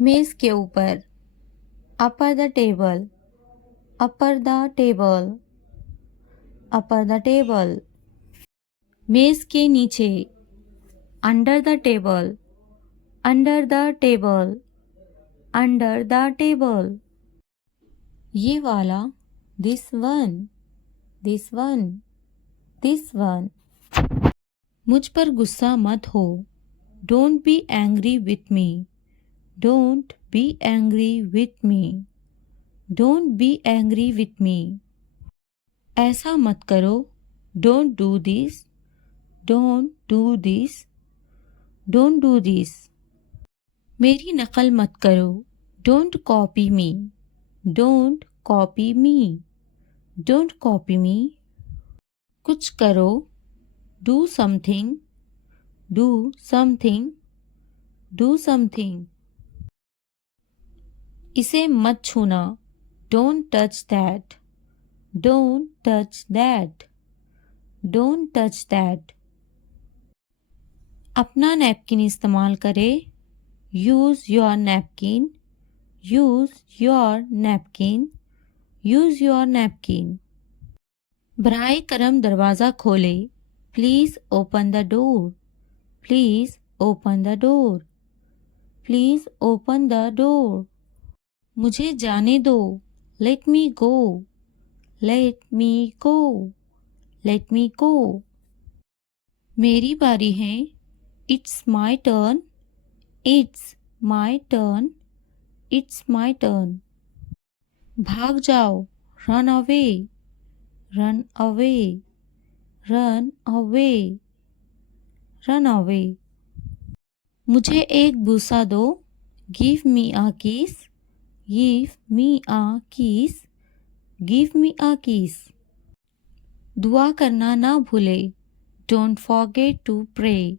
मेज के ऊपर, अपर the table, upper the table, upper the table. मेज के नीचे, under the table, under the table, under the table. ये वाला, this one, this one, this one. मुझ पर गुस्सा मत हो, don't be angry with me, don't be angry with me, don't be angry with me. ऐसा मत करो, don't do this, don't do this, don't do this. मेरी नकल मत करो, don't copy me, don't copy me, don't copy me. कुछ करो, do something, do something, do something. इसे मत छूना, don't touch that, don't touch that, don't touch that. अपना नैपकिन इस्तेमाल करें, use your napkin, use your napkin, use your napkin. बराए करम दरवाज़ा खोले, please open the door, please open the door, please open the door. मुझे जाने दो, let me go, let me go, let me go. मेरी बारी है, it's my turn, it's my turn, it's my turn. भाग जाओ, run away, run away, run away, run away. मुझे एक बूसा दो, गिव मी अ किस, गिव मी अ किस, गिव मी अ किस। दुआ करना ना भूले, don't forget to pray,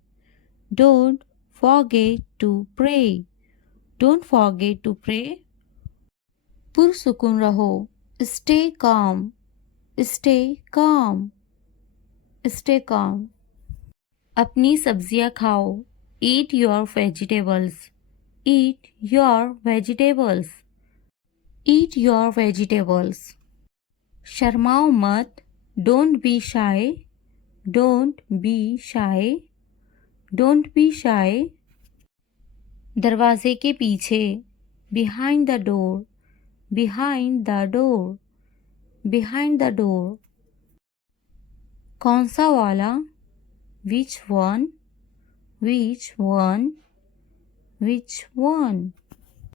don't forget to pray, don't forget to pray. पुरसुकून रहो, स्टे काम, स्टे काम, स्टे काम। अपनी सब्जियां खाओ, eat your vegetables, eat your vegetables, eat your vegetables. शर्माओ मत, don't be shy, don't be shy, don't be shy. दरवाजे के पीछे, behind the door, behind the door, behind the door. कौन सा वाला, which one, which one, which one.